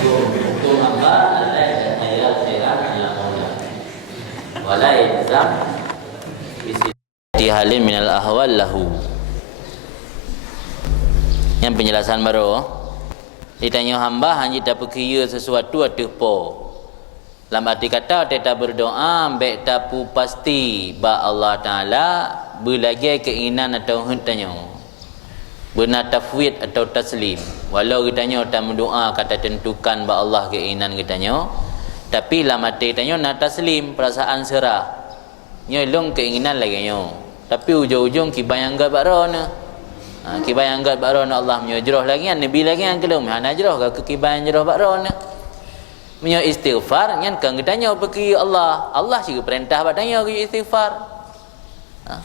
Hukum hamba adalah khairat adalah mulia. Wala ilzam bisi halin minal ahwal lahu. Yang penjelasan baru ditanya hamba hanya dapat kira sesuatu atau po. Dalam arti kata kita berdoa baik tapu pasti ba Allah Taala berlagi keinginan atau hendaknya. Benar tafwid atau taslim. Walau kitanya tak mendoa kata tentukan ba Allah keinginan kitanya, tapi dalam hati kitanya nak taslim, perasaan serah. Nyolong keinginan lagi nyo. Tapi ujung-ujung kibayanggat barona. Kibayanggat barona Allah menyajrah lagi nabi lagi yang kelum. Najrah ke kibayang jrah barona. Menyo istighfar nyan kan kitanya pergi Allah. Allah juga perintah badanya ke istighfar.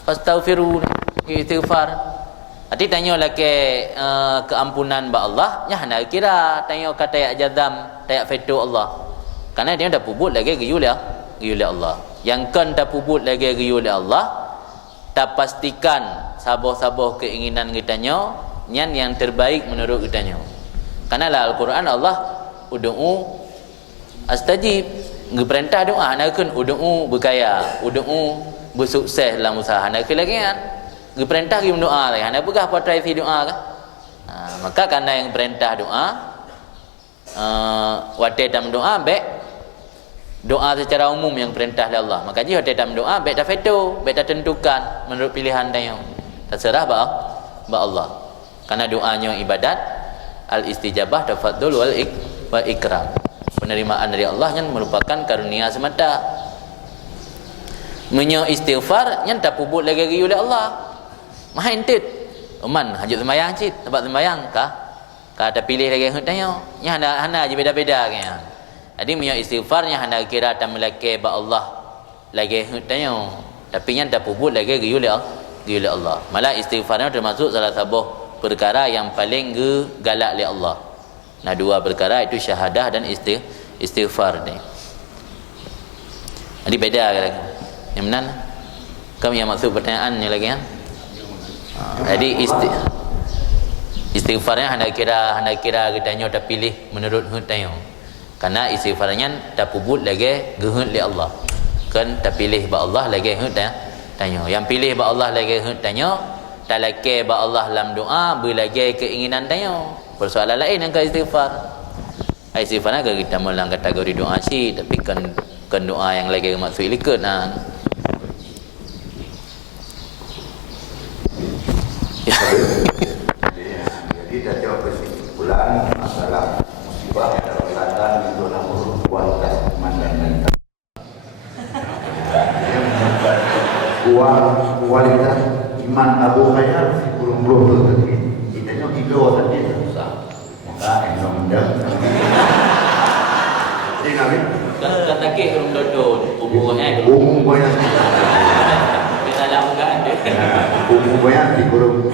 Fastaghfiru istighfar. Ati tanya lagi keampunan ba Allah, nya nak kira tanya kata ya jazam, tayak fetu Allah. Karena dia dah pubut lagi guyul Allah. Yang kan dah pubut lagi guyul Allah, tak pastikan saboh-saboh keinginan kitanya nyan yang terbaik menurut kitanya. Karena lah Al-Quran Allah ud'u astajib, ngeperintah doa nak kan ud'u berkaya, ud'u bersukses dalam usaha nak lagi kan. Perintah kita berdoa lah. Anda pegah potrai fi doa kan? Maka karena yang perintah doa, waktu dalam doa baik doa secara umum yang perintah oleh Allah. Maka jika waktu dalam doa baik dah fetu, baik dah tentukan menurut pilihan dia. Terserah ba Allah. Karena doanya ibadat, al istijabah tafaddul wal ikram. Penerimaan dari Allah yang merupakan karunia semata. Menyo istighfar yang tak puput lagi oleh Allah. Main tit. Oman hajat sembahyang cit, tempat sembahyang kah? Kah ada pilih lagi tanya. Nya hana je beda-beda kan. Jadi menyo istighfarnya hana kira tak melaki ba Allah lagi tanya. Tapi nya tak puput lagi oleh Allah. Malah istighfarnya termasuk salah satu perkara yang paling galak oleh Allah. Nah, dua perkara itu syahadah dan istighfar ni. Jadi beda lagi. Yang mana? Kamu yang maksud pertanyaannya lagi kan? Jadi istighfarnya hendak kira kitanya dah pilih menurut hendaknya. Karena istighfarnya tak pubut lagi gehut li Allah. Kan tak pilih ba Allah lagi hendaknya. Yang pilih ba Allah lagi hendaknya, tak laki ba Allah dalam doa berlagi keinginan tanya. Persoalan lain yang istighfar. Istighfarnya kita dalam kategori doa sih, tapi kan doa yang lagi maksud ikut nah. Jadi dah jawab kesimpulan masalah musibah dalam keadaan itu nomor kualitas iman dan mental. Kualitas iman Abu Khayyar kurung-kurung tadi. Kita nyo ilo tadi susah. Maka eno mendang. Jadi nabi kata ke kurung dodon umum banyak. Kita dah enggak ada. Umum banyak di kurung